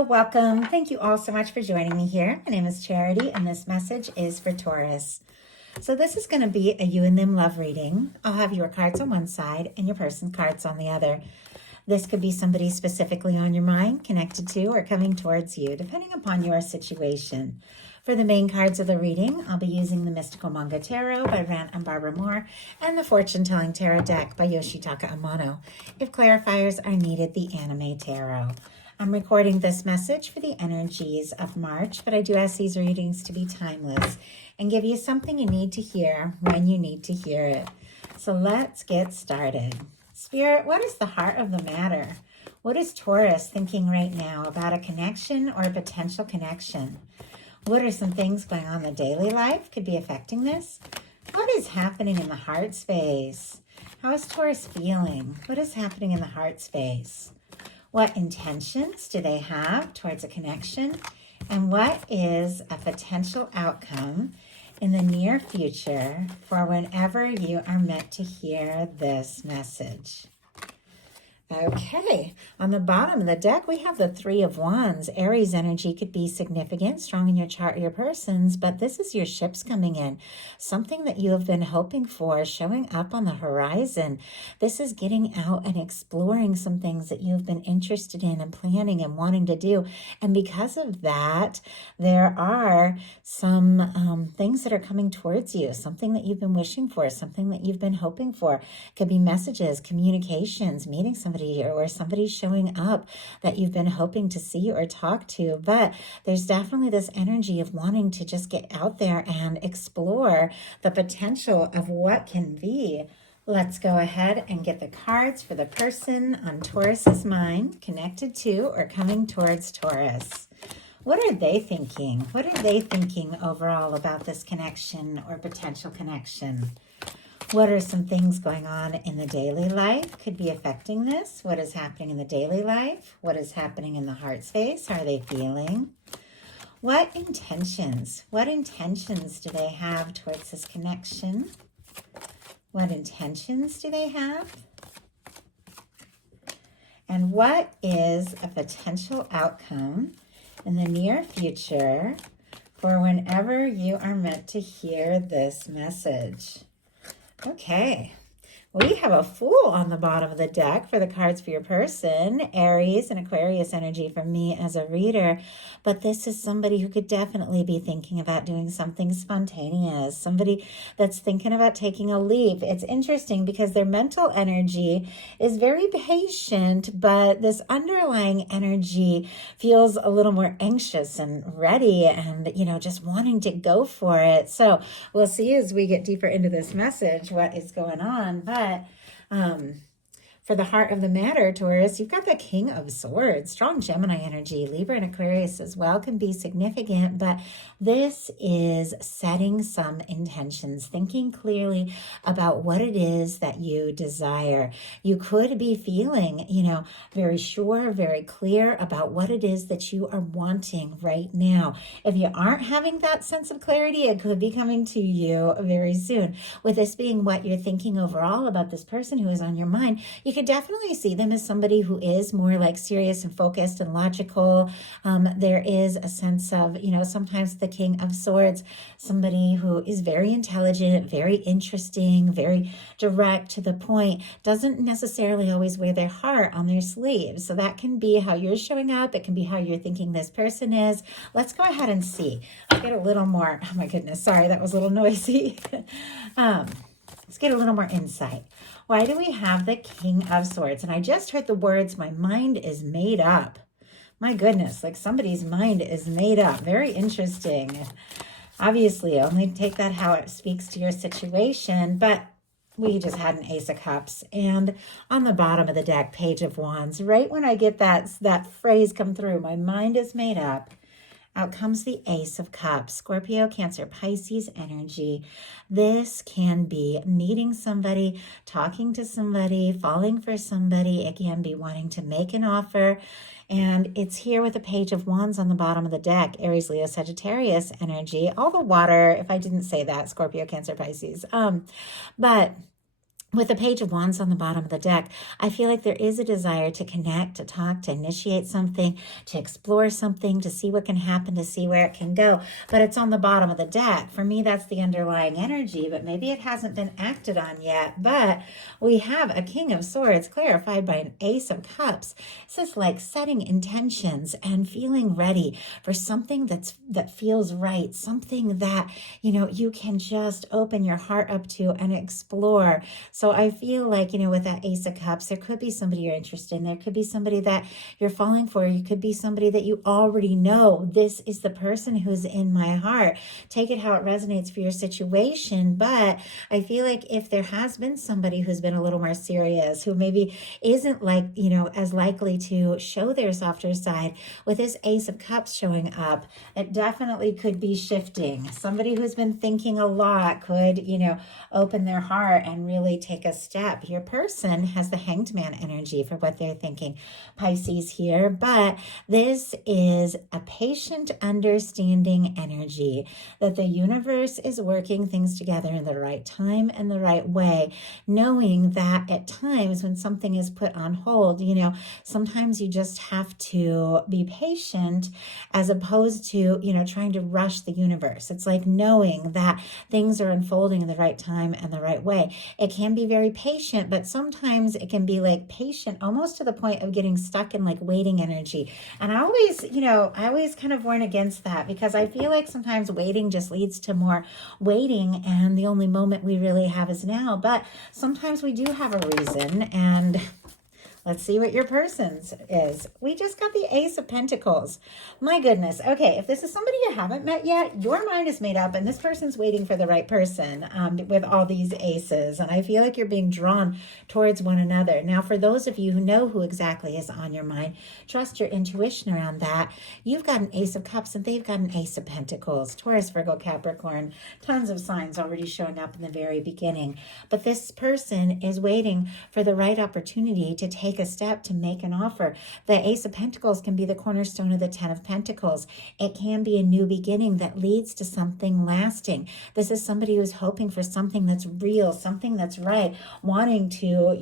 Hello, welcome. Thank you all so much for joining me here. My name is Charity, and this message is for Taurus. So this is going to be a you and them love reading. I'll have your cards on one side and your person's cards on the other. This could be somebody specifically on your mind, connected to, or coming towards you, depending upon your situation. For the main cards of the reading, I'll be using the Mystical Manga Tarot by Rand and Barbara Moore and the Fortune Telling Tarot deck by Yoshitaka Amano. If clarifiers are needed, the Anime Tarot. I'm recording this message for the energies of March, but I do ask these readings to be timeless and give you something you need to hear when you need to hear it. So let's get started. Spirit, what is the heart of the matter? What is Taurus thinking right now about a connection or a potential connection? What are some things going on in the daily life could be affecting this? What is happening in the heart space? How is Taurus feeling? What is happening in the heart space? What intentions do they have towards a connection? And what is a potential outcome in the near future for whenever you are meant to hear this message? Okay, on the bottom of the deck, we have the Three of Wands. Aries energy could be significant, strong in your chart or your person's, but this is your ships coming in. Something that you have been hoping for, showing up on the horizon. This is getting out and exploring some things that you've been interested in and planning and wanting to do. And because of that, there are some things that are coming towards you, something that you've been wishing for, something that you've been hoping for. Could be messages, communications, meeting somebody, or somebody's showing up that you've been hoping to see or talk to. But there's definitely this energy of wanting to just get out there and explore the potential of what can be. Let's go ahead and get the cards for the person on Taurus's mind, connected to or coming towards Taurus. What are they thinking? What are they thinking overall about this connection or potential connection? What are some things going on in the daily life could be affecting this? What is happening in the daily life? What is happening in the heart space? How are they feeling? What intentions do they have towards this connection? What intentions do they have? And what is a potential outcome in the near future for whenever you are meant to hear this message? Okay, we have a Fool on the bottom of the deck for the cards for your person, Aries and Aquarius energy from me as a reader. But this is somebody who could definitely be thinking about doing something spontaneous, somebody that's thinking about taking a leap. It's interesting because their mental energy is very patient, but this underlying energy feels a little more anxious and ready and, just wanting to go for it. So we'll see as we get deeper into this message what is going on. But for the heart of the matter, Taurus, you've got the King of Swords, strong Gemini energy. Libra and Aquarius as well can be significant, but this is setting some intentions, thinking clearly about what it is that you desire. You could be feeling, very sure, very clear about what it is that you are wanting right now. If you aren't having that sense of clarity, it could be coming to you very soon. With this being what you're thinking overall about this person who is on your mind, you could definitely see them as somebody who is more like serious and focused and logical. There is a sense of, sometimes the King of Swords, somebody who is very intelligent, very interesting, very direct to the point, doesn't necessarily always wear their heart on their sleeve. So that can be how you're showing up. It can be how you're thinking this person is. Let's go ahead and see. Let's get a little more, oh my goodness, sorry, that was a little noisy. Let's get a little more insight. Why do we have the King of Swords? And I just heard the words, my mind is made up. My goodness, like somebody's mind is made up. Very interesting. Obviously, only take that how it speaks to your situation, but we just had an Ace of Cups. And on the bottom of the deck, Page of Wands. Right when I get that phrase come through, my mind is made up, out comes the Ace of Cups, Scorpio, Cancer, Pisces energy. This can be meeting somebody, talking to somebody, falling for somebody. It can be wanting to make an offer. And it's here with the Page of Wands on the bottom of the deck, Aries, Leo, Sagittarius energy. All the water, if I didn't say that, Scorpio, Cancer, Pisces. But with the Page of Wands on the bottom of the deck, I feel like there is a desire to connect, to talk, to initiate something, to explore something, to see what can happen, to see where it can go. But it's on the bottom of the deck. For me, that's the underlying energy, but maybe it hasn't been acted on yet. But we have a King of Swords clarified by an Ace of Cups. This is like setting intentions and feeling ready for something that feels right, something that, you can just open your heart up to and explore. So I feel like, with that Ace of Cups, there could be somebody you're interested in. There could be somebody that you're falling for. You could be somebody that you already know. This is the person who's in my heart. Take it how it resonates for your situation. But I feel like if there has been somebody who's been a little more serious, who maybe isn't as likely to show their softer side, with this Ace of Cups showing up, it definitely could be shifting. Somebody who's been thinking a lot could, open their heart and really take a step. Your person has the Hanged Man energy for what they're thinking, Pisces here, but this is a patient, understanding energy that the universe is working things together in the right time and the right way, knowing that at times when something is put on hold, sometimes you just have to be patient as opposed to, trying to rush the universe. It's like knowing that things are unfolding in the right time and the right way. It can be very patient, but sometimes it can be like patient almost to the point of getting stuck in like waiting energy. And I always kind of warn against that, because I feel like sometimes waiting just leads to more waiting, and the only moment we really have is now. But sometimes we do have a reason, and let's see what your person's is. We just got the Ace of Pentacles. My goodness. Okay, if this is somebody you haven't met yet, your mind is made up and this person's waiting for the right person with all these aces. And I feel like you're being drawn towards one another. Now, for those of you who know who exactly is on your mind, trust your intuition around that. You've got an Ace of Cups and they've got an Ace of Pentacles. Taurus, Virgo, Capricorn, tons of signs already showing up in the very beginning. But this person is waiting for the right opportunity to take a step, to make an offer. The Ace of Pentacles can be the cornerstone of the Ten of Pentacles. It can be a new beginning that leads to something lasting. This is somebody who's hoping for something that's real, something that's right, wanting to,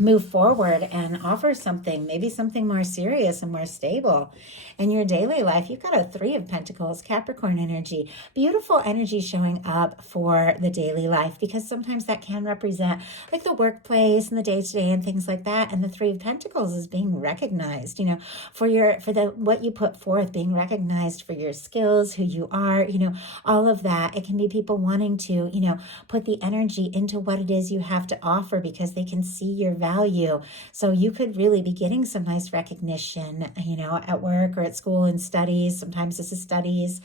move forward and offer something, maybe something more serious and more stable. In your daily life, you've got a Three of Pentacles, Capricorn energy, beautiful energy showing up for the daily life, because sometimes that can represent like the workplace and the day-to-day and things like that. And the Three of Pentacles is being recognized, for what you put forth, being recognized for your skills, who you are, all of that. It can be people wanting to, put the energy into what it is you have to offer because they can see your value. So you could really be getting some nice recognition, at work or at school and studies. Sometimes this is studies.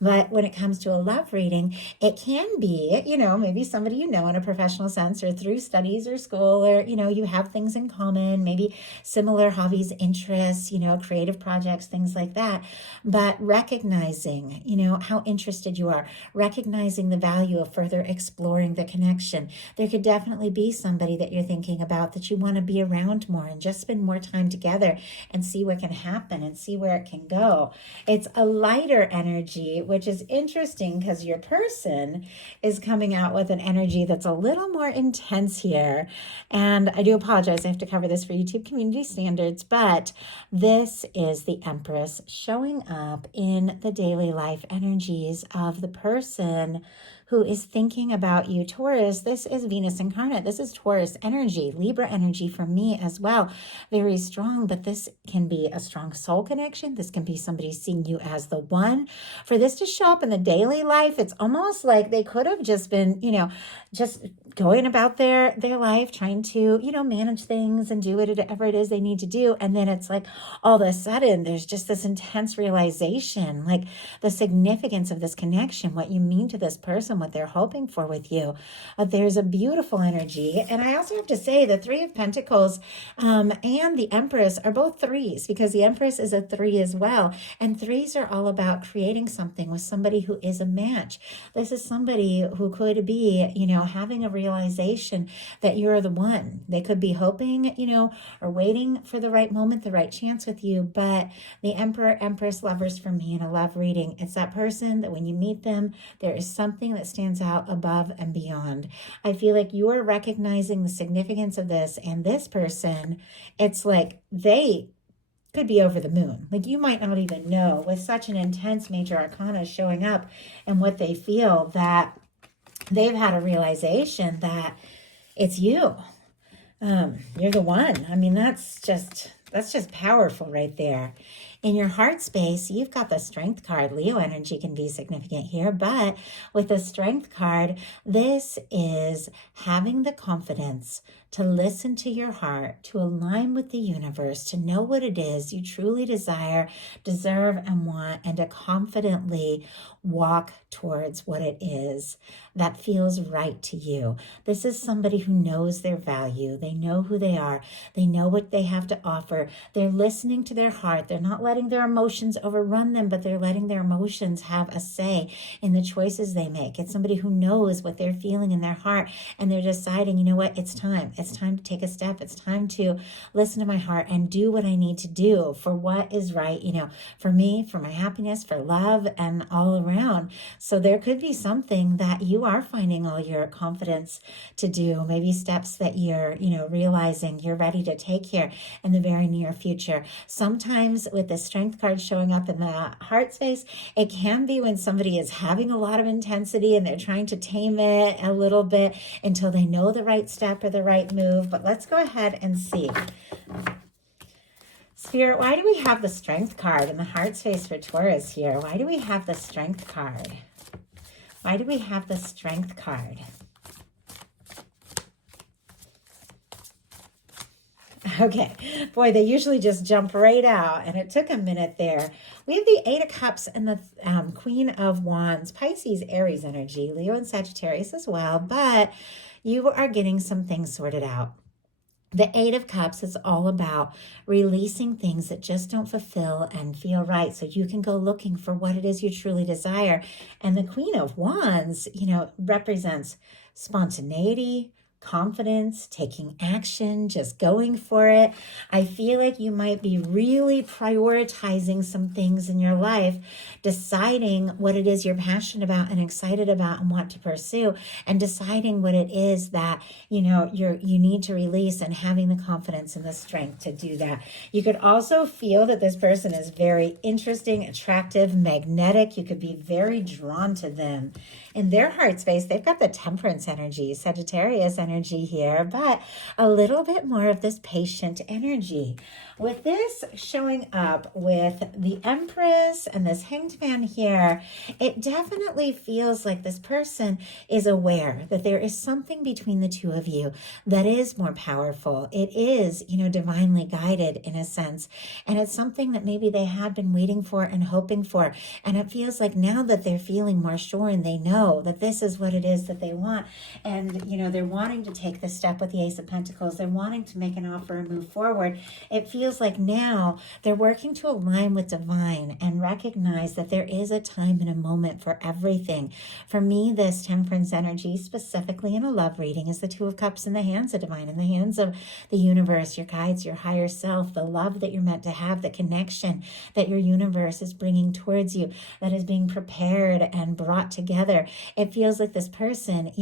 But when it comes to a love reading, it can be, maybe somebody in a professional sense, or through studies or school, or, you have things in common, maybe similar hobbies, interests, creative projects, things like that. But recognizing, how interested you are, recognizing the value of further exploring the connection. There could definitely be somebody that you're thinking about that you want to be around more and just spend more time together and see what can happen and see where it can go. It's a lighter energy, which is interesting because your person is coming out with an energy that's a little more intense here. And I do apologize, I have to cover this for YouTube community standards, but this is the Empress showing up in the daily life energies of the person who is thinking about you. Taurus, this is Venus incarnate. This is Taurus energy, Libra energy for me as well. Very strong, but this can be a strong soul connection. This can be somebody seeing you as the one. For this to show up in the daily life, it's almost like they could have just been, just going about their life, trying to, manage things and do whatever it is they need to do. And then it's like all of a sudden there's just this intense realization, like the significance of this connection, what you mean to this person, what they're hoping for with you. There's a beautiful energy. And I also have to say the Three of Pentacles and the Empress are both threes, because the Empress is a three as well. And threes are all about creating something with somebody who is a match. This is somebody who could be, having a realization that you're the one. They could be hoping, or waiting for the right moment, the right chance with you. But the Emperor, Empress, Lovers for me in a love reading, it's that person that when you meet them, there is something that stands out above and beyond. I feel like you're recognizing the significance of this, and this person, it's like they could be over the moon. Like you might not even know, with such an intense major arcana showing up and what they feel, that they've had a realization that it's you. You're the one. I mean, that's just powerful right there. In your heart space, you've got the Strength card. Leo energy can be significant here, but with the Strength card, this is having the confidence to listen to your heart, to align with the universe, to know what it is you truly desire, deserve, and want, and to confidently walk towards what it is that feels right to you. This is somebody who knows their value. They know who they are. They know what they have to offer. They're listening to their heart. They're not letting their emotions overrun them, but they're letting their emotions have a say in the choices they make. It's somebody who knows what they're feeling in their heart, and they're deciding, you know what, it's time. It's time to take a step. It's time to listen to my heart and do what I need to do for what is right, for me, for my happiness, for love, and all around. So there could be something that you are finding all your confidence to do, maybe steps that you're, realizing you're ready to take here in the very near future. Sometimes with the Strength card showing up in the heart space, it can be when somebody is having a lot of intensity and they're trying to tame it a little bit until they know the right step or the right move. But let's go ahead and see. Spirit, why do we have the Strength card in the heart space for Taurus here? Why do we have the Strength card? Why do we have the Strength card? Okay, boy, they usually just jump right out, and it took a minute there. We have the Eight of Cups and the Queen of Wands, Pisces, Aries energy, Leo and Sagittarius as well, but you are getting some things sorted out. The Eight of Cups is all about releasing things that just don't fulfill and feel right, so you can go looking for what it is you truly desire. And the Queen of Wands, represents spontaneity, confidence, taking action, just going for it. I feel like you might be really prioritizing some things in your life, deciding what it is you're passionate about and excited about and want to pursue, and deciding what it is that you need to release, and having the confidence and the strength to do that. You could also feel that this person is very interesting, attractive, magnetic. You could be very drawn to them. In their heart space, they've got the Temperance energy, Sagittarius energy here, but a little bit more of this patient energy. With this showing up with the Empress and this Hanged Man here, it definitely feels like this person is aware that there is something between the two of you that is more powerful. It is, divinely guided in a sense. And it's something that maybe they had been waiting for and hoping for. And it feels like now that they're feeling more sure and they know that this is what it is that they want. And, they're wanting to take the step with the Ace of Pentacles. They're wanting to make an offer and move forward. It feels like now they're working to align with divine and recognize that there is a time and a moment for everything. For me, this Temperance energy, specifically in a love reading, is the Two of Cups in the hands of divine, in the hands of the universe, your guides, your higher self, the love that you're meant to have, the connection that your universe is bringing towards you, that is being prepared and brought together. It feels like this person,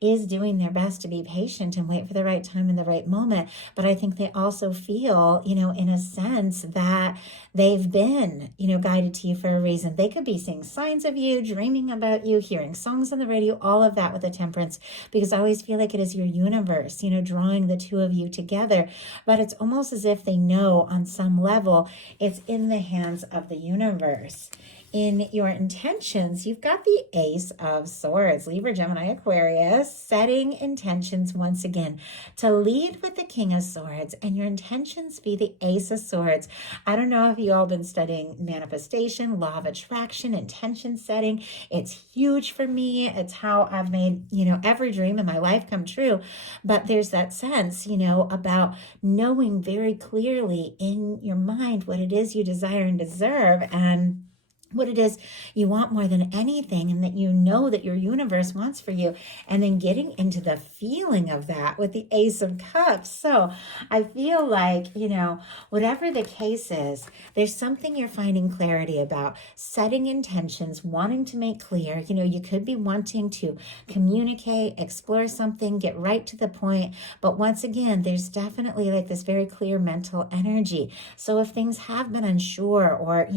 is doing their best to be patient and wait for the right time and the right moment. But I think they also feel, in a sense that they've been, guided to you for a reason. They could be seeing signs of you, dreaming about you, hearing songs on the radio, all of that with the Temperance, because I always feel like it is your universe, drawing the two of you together. But it's almost as if they know on some level it's in the hands of the universe. In your intentions, you've got the Ace of Swords, Libra, Gemini, Aquarius, setting intentions once again to lead with the King of Swords, and your intentions be the Ace of Swords. I don't know if you all been studying manifestation, law of attraction, intention setting. It's huge for me. It's how I've made, every dream in my life come true. But there's that sense, about knowing very clearly in your mind what it is you desire and deserve, and what it is you want more than anything, and that you know that your universe wants for you, and then getting into the feeling of that with the Ace of Cups. So I feel like, whatever the case is, there's something you're finding clarity about, setting intentions, wanting to make clear. You could be wanting to communicate, explore something, get right to the point, but once again, there's definitely like this very clear mental energy. So if things have been unsure, or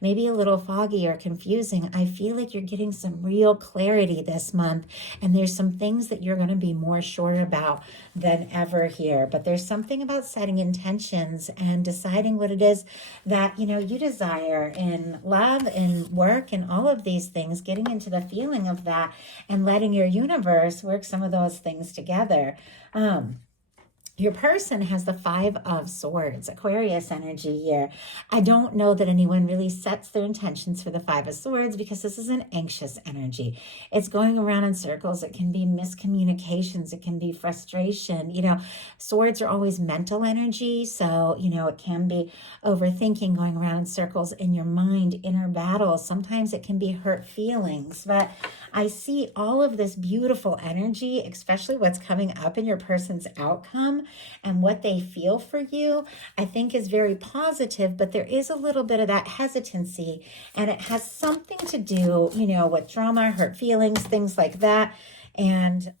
maybe a little foggy or confusing, I feel like you're getting some real clarity this month, and there's some things that you're going to be more sure about than ever here. But there's something about setting intentions and deciding what it is that you desire in love and work and all of these things, getting into the feeling of that and letting your universe work some of those things together. Your person has the Five of Swords, Aquarius energy here. I don't know that anyone really sets their intentions for the Five of Swords, because this is an anxious energy. It's going around in circles. It can be miscommunications. It can be frustration. Swords are always mental energy. So, it can be overthinking, going around in circles in your mind, inner battles. Sometimes it can be hurt feelings. But I see all of this beautiful energy, especially what's coming up in your person's outcome and what they feel for you, I think is very positive, but there is a little bit of that hesitancy, and it has something to do, with trauma, hurt feelings, things like that. And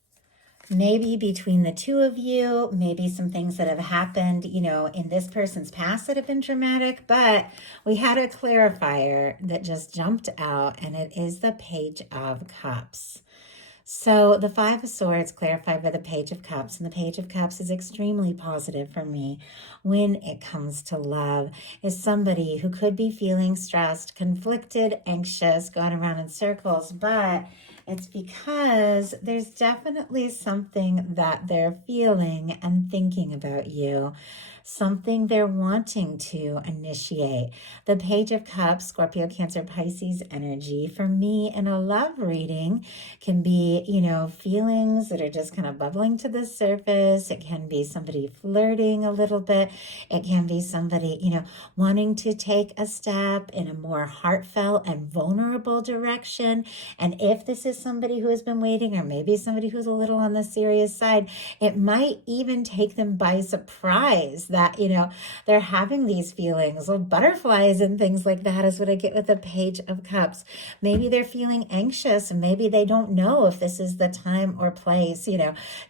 maybe between the two of you, maybe some things that have happened, in this person's past that have been dramatic, but we had a clarifier that just jumped out, and it is the Page of Cups. So the Five of Swords clarified by the Page of Cups, and the Page of Cups is extremely positive for me when it comes to love, is somebody who could be feeling stressed, conflicted, anxious, going around in circles, but it's because there's definitely something that they're feeling and thinking about you, something they're wanting to initiate. The Page of Cups, Scorpio, Cancer, Pisces energy, for me in a love reading can be, feelings that are just kind of bubbling to the surface. It can be somebody flirting a little bit. It can be somebody, wanting to take a step in a more heartfelt and vulnerable direction. And if this is somebody who has been waiting, or maybe somebody who's a little on the serious side, it might even take them by surprise that, they're having these feelings of butterflies and things like that is what I get with the Page of Cups. Maybe they're feeling anxious, and maybe they don't know if this is the time or place,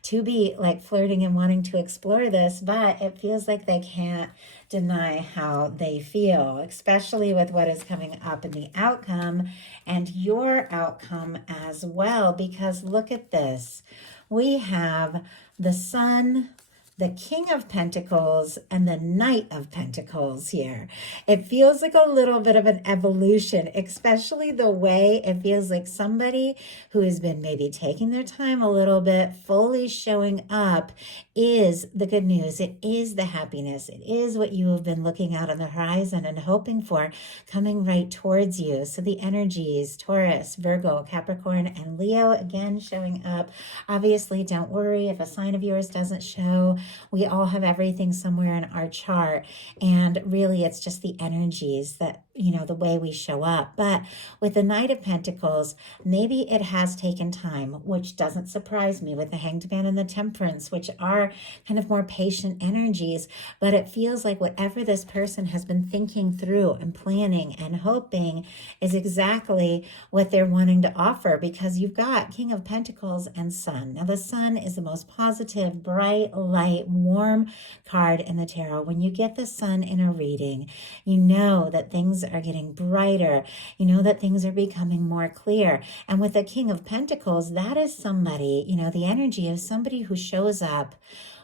to be like flirting and wanting to explore this, but it feels like they can't deny how they feel, especially with what is coming up in the outcome and your outcome as well, because look at this. We have the Sun, the King of Pentacles, and the Knight of Pentacles here. It feels like a little bit of an evolution, especially the way it feels like somebody who has been maybe taking their time a little bit, fully showing up, is the good news. It is the happiness. It is what you have been looking out on the horizon and hoping for, coming right towards you. So the energies, Taurus, Virgo, Capricorn, and Leo, again, showing up. Obviously, don't worry if a sign of yours doesn't show. We all have everything somewhere in our chart, and really it's just the energies that, the way we show up. But with the Knight of Pentacles, maybe it has taken time, which doesn't surprise me, with the Hanged Man and the Temperance, which are kind of more patient energies, but it feels like whatever this person has been thinking through and planning and hoping is exactly what they're wanting to offer, because you've got King of Pentacles and Sun. Now the Sun is the most positive, bright, light, warm card in the tarot. When you get the Sun in a reading, you know that things are getting brighter. You know that things are becoming more clear. And with the King of Pentacles, that is somebody, the energy of somebody who shows up,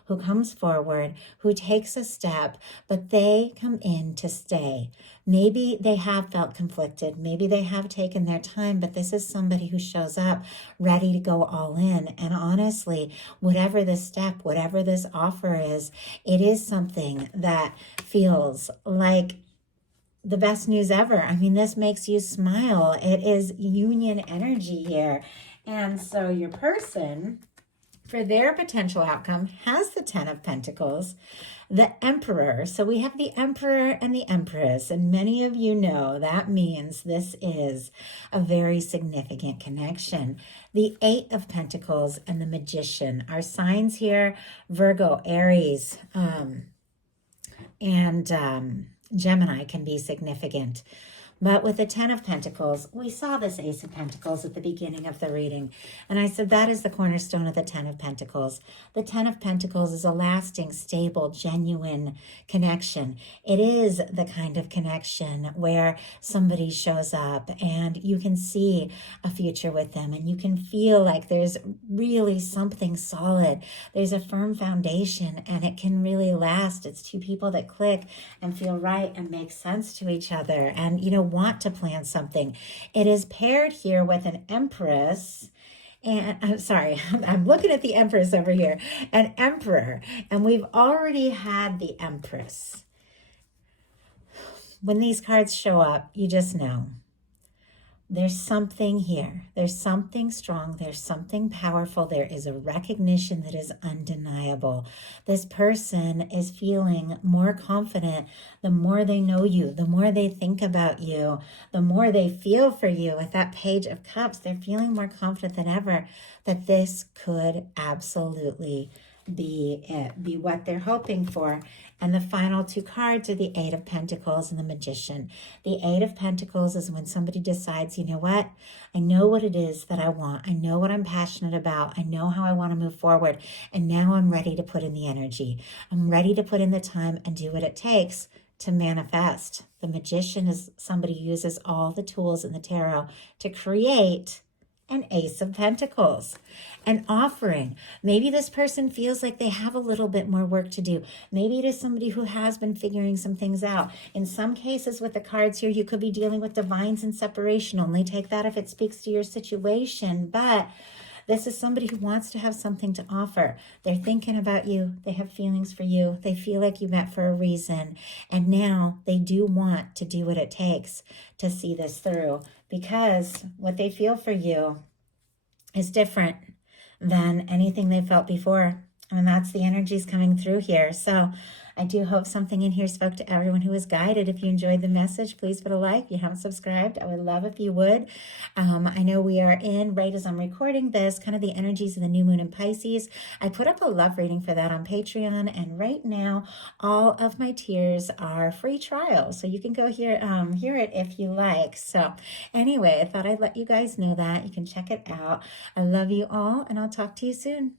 who comes forward, who takes a step, but they come in to stay. Maybe they have felt conflicted. Maybe they have taken their time, but this is somebody who shows up ready to go all in. And honestly, whatever this step, whatever this offer is, it is something that feels like the best news ever. I mean, this makes you smile. It is union energy here. And so your person, for their potential outcome, has the Ten of Pentacles, the Emperor. So we have the Emperor and the Empress, and many of you know that means this is a very significant connection. The Eight of Pentacles and the Magician. Our signs here, Virgo, Aries, and Gemini can be significant. But with the Ten of Pentacles, we saw this Ace of Pentacles at the beginning of the reading. And I said that is the cornerstone of the Ten of Pentacles. The Ten of Pentacles is a lasting, stable, genuine connection. It is the kind of connection where somebody shows up and you can see a future with them and you can feel like there's really something solid. There's a firm foundation and it can really last. It's two people that click and feel right and make sense to each other and, want to plan something. It is paired here with an Empress. And I'm sorry, I'm looking at the Empress over here, an Emperor, and we've already had the Empress. When these cards show up, you just know there's something here. There's something strong. There's something powerful. There is a recognition that is undeniable. This person is feeling more confident the more they know you, the more they think about you, the more they feel for you. With that Page of Cups, they're feeling more confident than ever that this could absolutely be it, be what they're hoping for. And the final two cards are the Eight of Pentacles and the Magician. The Eight of Pentacles is when somebody decides, you know what? I know what it is that I want. I know what I'm passionate about. I know how I want to move forward. And now I'm ready to put in the energy. I'm ready to put in the time and do what it takes to manifest. The Magician is somebody who uses all the tools in the tarot to create an Ace of Pentacles, an offering. Maybe this person feels like they have a little bit more work to do. Maybe it is somebody who has been figuring some things out. In some cases with the cards here, you could be dealing with divines and separation. Only take that if it speaks to your situation. But this is somebody who wants to have something to offer. They're thinking about you. They have feelings for you. They feel like you met for a reason. And now they do want to do what it takes to see this through, because what they feel for you is different than anything they felt before. And that's the energies coming through here. So I do hope something in here spoke to everyone who was guided. If you enjoyed the message, please put a like. If you haven't subscribed, I would love if you would. I know we are in, right as I'm recording this, kind of the energies of the new moon in Pisces. I put up a love reading for that on Patreon. And right now, all of my tiers are free trials. So you can go hear it if you like. So anyway, I thought I'd let you guys know that. You can check it out. I love you all, and I'll talk to you soon.